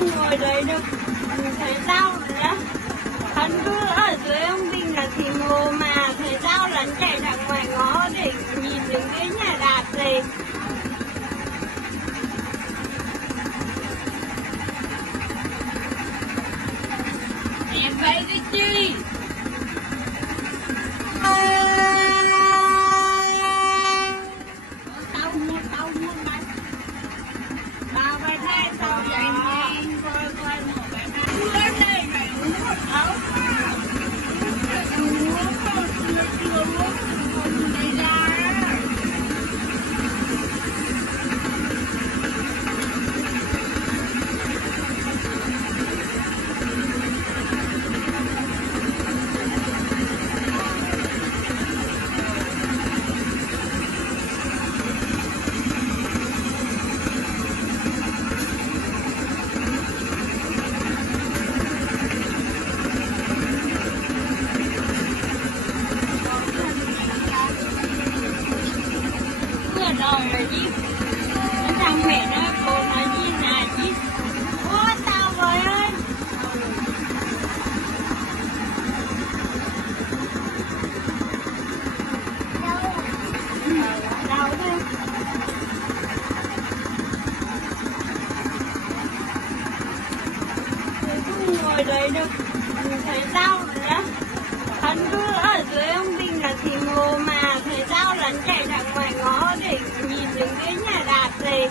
ngồi đấy được thấy sao rồi đó. Hắn cứ ở dưới ông Bình là tìm hồ mà thấy sao lắn chạy ra ngoài ngõ để nhìn những cái nhà đạp này. Em bay cái chi? Tao mua mày. Tao phải thay tao Vậy đó. đi, coi một cái này. Lên đây mày uống một áo. Uống một chưa uống một này ra. Vừa rồi là gì? Nó thằng mẹ nói cô nói gì là gì? Ô tao với ơi. Đâu thôi. Cứ ngồi đấy được thấy sao rồi đó. Hắn cứ ở dưới ông Bình là tìm hồ mà thấy sao lắn chạy ra ngoài ngõ để nhìn những cái nhà đạp này.